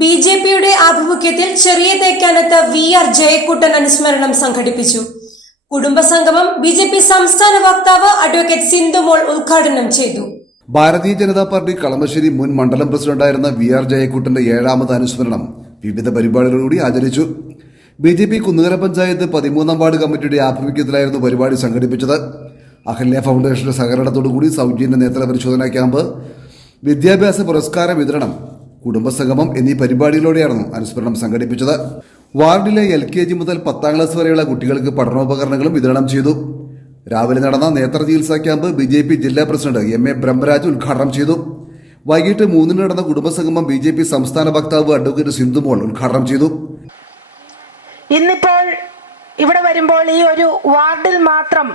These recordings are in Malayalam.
ബി ജെ പിയുടെ ആഭിമുഖ്യത്തിൽ ചെറിയ തേക്കാനത്ത് വി ആർ ജയക്കുട്ടൻ അനുസ്മരണം സംഘടിപ്പിച്ചു. കുടുംബസംഗമം ബി ജെ പി സംസ്ഥാന വക്താവ് അഡ്വക്കേറ്റ് സിന്ധുമോൾ ഉദ്ഘാടനം ചെയ്തു. ഭാരതീയ ജനതാ പാർട്ടി കളമശ്ശേരി മുൻ മണ്ഡലം പ്രസിഡന്റായിരുന്ന വി ആർ ജയക്കുട്ടന്റെ ഏഴാമത് അനുസ്മരണം വിവിധ പരിപാടികളോടുകൂടി ആചരിച്ചു. B J P Kunnukara panchayat പതിമൂന്നാം വാർഡ് കമ്മിറ്റിയുടെ ആഭിമുഖ്യത്തിലായിരുന്നു പരിപാടി സംഘടിപ്പിച്ചത്. അഹല്യ ഫൗണ്ടേഷന്റെ സഹകരണത്തോടുകൂടി സൗജന്യ നേത്ര പരിശോധനാ ക്യാമ്പ് വിദ്യാഭ്യാസ പുരസ്കാര വിതരണം കുടുംബസംഗമം എന്നീ പരിപാടികളോടെയായിരുന്നു അനുസ്മരണം സംഘടിപ്പിച്ചത്. വാർഡിലെ എൽ കെ ജി മുതൽ പത്താം ക്ലാസ് വരെയുള്ള കുട്ടികൾക്ക് പഠനോപകരണങ്ങളും വിതരണം ചെയ്തു. രാവിലെ നടന്ന നേത്ര ചികിത്സാ ക്യാമ്പ് ബി ജെ പി ജില്ലാ പ്രസിഡന്റ് എം എ ബ്രഹ്മരാജ് ഉദ്ഘാടനം ചെയ്തു. വൈകിട്ട് മൂന്നിന് നടന്ന കുടുംബസംഗമം ബി ജെ പി സംസ്ഥാന വക്താവ് അഡ്വക്കേറ്റ് സിന്ധുമോൾ ഉദ്ഘാടനം ചെയ്തു. ഇന്നിപ്പോൾ ഇവിടെ വരുമ്പോൾ ഈ ഒരു വാർഡിൽ മാത്രം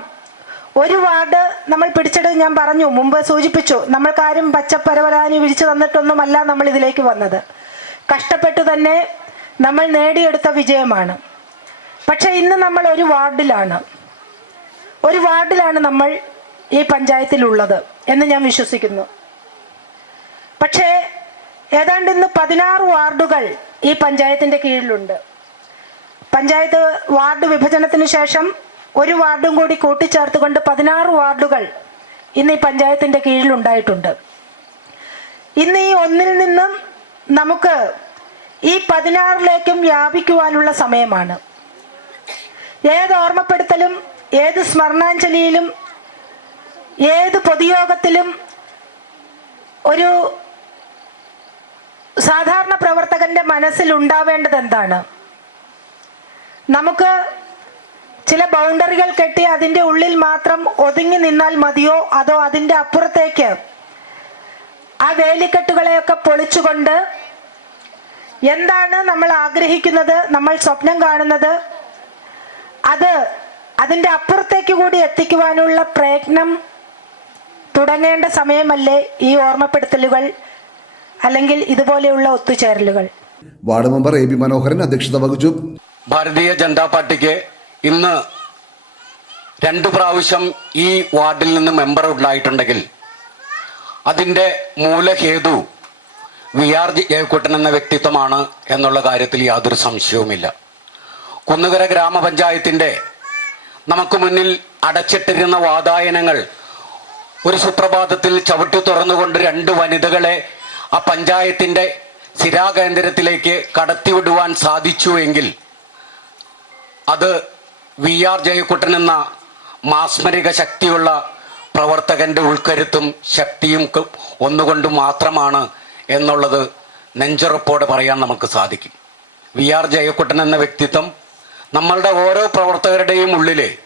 ഒരു വാർഡ് നമ്മൾ പിടിച്ചെടുത്ത് ഞാൻ പറഞ്ഞു മുമ്പ് സൂചിപ്പിച്ചു നമ്മൾക്കാരും പച്ചപ്പരവരാനി വിരിച്ചു തന്നിട്ടൊന്നുമല്ല നമ്മൾ ഇതിലേക്ക് വന്നത്. കഷ്ടപ്പെട്ടു തന്നെ നമ്മൾ നേടിയെടുത്ത വിജയമാണ്. പക്ഷെ ഇന്ന് നമ്മൾ ഒരു വാർഡിലാണ്. ഒരു വാർഡിലാണ് നമ്മൾ ഈ പഞ്ചായത്തിലുള്ളത് എന്ന് ഞാൻ വിശ്വസിക്കുന്നു. പക്ഷേ ഏതാണ്ട് ഇന്ന് പതിനാറ് വാർഡുകൾ ഈ പഞ്ചായത്തിന്റെ കീഴിലുണ്ട്. പഞ്ചായത്ത് വാർഡ് വിഭജനത്തിന് ശേഷം ഒരു വാർഡും കൂടി കൂട്ടിച്ചേർത്തുകൊണ്ട് പതിനാറ് വാർഡുകൾ ഇന്ന് ഈ പഞ്ചായത്തിന്റെ കീഴിലുണ്ടായിട്ടുണ്ട്. ഇന്ന് ഈ ഒന്നിൽ നിന്നും നമുക്ക് ഈ പതിനാറിലേക്കും വ്യാപിക്കുവാനുള്ള സമയമാണ്. ഏത് ഓർമ്മപ്പെടുത്തലും ഏത് സ്മരണാഞ്ജലിയിലും ഏത് പൊതുയോഗത്തിലും ഒരു സാധാരണ പ്രവർത്തകന്റെ മനസ്സിൽ ഉണ്ടാവേണ്ടത് എന്താണ്? നമുക്ക് ചില ബൗണ്ടറികൾ കെട്ടി അതിന്റെ ഉള്ളിൽ മാത്രം ഒതുങ്ങി നിന്നാൽ മതിയോ? അതോ അതിന്റെ അപ്പുറത്തേക്ക്? ആ വേലിക്കെട്ടുകളെയൊക്കെ പൊളിച്ചുകൊണ്ട് എന്താണ് നമ്മൾ ആഗ്രഹിക്കുന്നത്? നമ്മൾ സ്വപ്നം കാണുന്നത്? അത് അതിന്റെ അപ്പുറത്തേക്ക് കൂടി എത്തിക്കുവാനുള്ള പ്രയത്നം തുടങ്ങേണ്ട സമയമല്ലേ ഈ ഓർമ്മപ്പെടുത്തലുകൾ അല്ലെങ്കിൽ ഇതുപോലെയുള്ള ഒത്തുചേരലുകൾ? Ward member A B Manoharan അധ്യക്ഷത വഹിച്ചു. ഭാരതീയ ജനതാ പാർട്ടിക്ക് ഇന്ന് രണ്ടു പ്രാവശ്യം ഈ വാർഡിൽ നിന്ന് മെമ്പർ ഉണ്ടായിട്ടുണ്ടെങ്കിൽ അതിന്റെ മൂലഹേതു വി ആർ ജയക്കുട്ടൻ എന്ന വ്യക്തിത്വമാണ് എന്നുള്ള കാര്യത്തിൽ യാതൊരു സംശയവുമില്ല. കുന്നുകര ഗ്രാമപഞ്ചായത്തിന്റെ നമുക്ക് മുന്നിൽ അടച്ചിട്ടിരുന്ന വാതായനങ്ങൾ ഒരു സുപ്രഭാതത്തിൽ ചവിട്ടി തുറന്നുകൊണ്ട് രണ്ട് വനിതകളെ ആ പഞ്ചായത്തിന്റെ സ്ഥിരാകേന്ദ്രത്തിലേക്ക് കടത്തിവിടുവാൻ സാധിച്ചു എങ്കിൽ അത് വി ആർ ജയക്കുട്ടൻ എന്ന മാസ്മരിക ശക്തിയുള്ള പ്രവർത്തകന്റെ ഉൾക്കരുത്തും ശക്തിയും ഒന്നുകൊണ്ട് മാത്രമാണ് എന്നുള്ളത് നെഞ്ചുറപ്പോടെ പറയാൻ നമുക്ക് സാധിക്കും. വി ആർ ജയക്കുട്ടൻ എന്ന വ്യക്തിത്വം നമ്മളുടെ ഓരോ പ്രവർത്തകരുടെയും ഉള്ളിൽ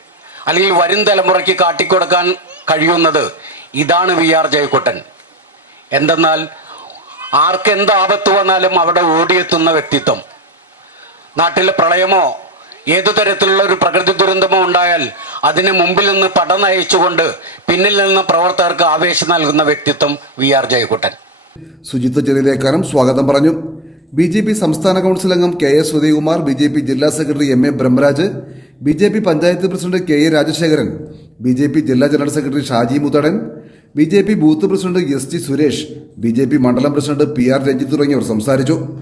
അല്ലെങ്കിൽ വരും തലമുറയ്ക്ക് കാട്ടിക്കൊടുക്കാൻ കഴിയുന്നത് ഇതാണ് വി ആർ ജയക്കുട്ടൻ എന്തെന്നാൽ ആർക്കെന്ത് ആപത്ത് വന്നാലും അവിടെ ഓടിയെത്തുന്ന വ്യക്തിത്വം. നാട്ടിലെ പ്രളയമോ ഏതു തരത്തിലുള്ള ഒരു പ്രകൃതി ദുരന്തമോ ഉണ്ടായാൽ അതിന് മുമ്പിൽ നിന്ന് പടനയിച്ചുകൊണ്ട് പിന്നിൽ നിന്ന് പ്രവർത്തകർക്ക് ആവേശം നൽകുന്ന വ്യക്തിത്വം വി ആർ ജയക്കുട്ടൻ സുജിത്ത് ചെറിയിലേക്കാനും സ്വാഗതം പറഞ്ഞു. ബി ജെ പി സംസ്ഥാന കൗൺസിൽ അംഗം K S Udayakumar B J P ജില്ലാ secretary M A Brahmaraj B J P panchayat president K A Rajasekharan B J P ജില്ലാ general secretary Shaji Muthadan B J P booth president S T Suresh B J P മണ്ഡലം പ്രസിഡന്റ് പി ആർ രഞ്ജിത്ത് തുടങ്ങിയവർ സംസാരിച്ചു.